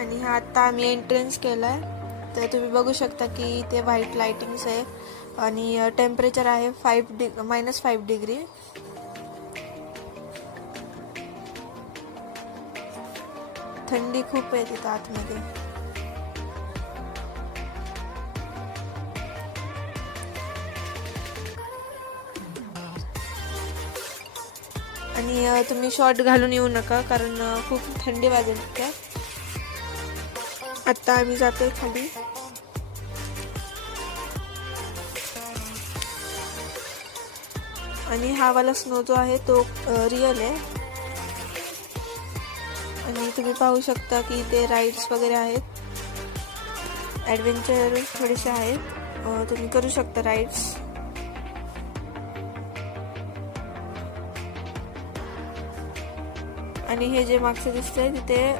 आणि हा आता आम्ही एंट्रन्स केलाय, तर तुम्ही बघू शकता की इथे व्हाईट लाइटिंग्स आहे आणि टेम्परेचर आहे -5 डिग्री. थंडी खूप आहे तिथं आतमध्ये. आणि तुम्ही शॉर्ट घालून येऊ नका, कारण खूप थंडी वाजेल तिथे. आता आम्ही जातोय खाली. आणि हा वाला स्नो जो आहे तो रिअल आहे. आणि तुम्ही पाहू शकता की ते राईड्स वगैरे आहेत, ॲडव्हेंचर थोडेसे आहेत, तुम्ही करू शकता राईड्स. आणि हे जे मागचं दिसतंय तिथे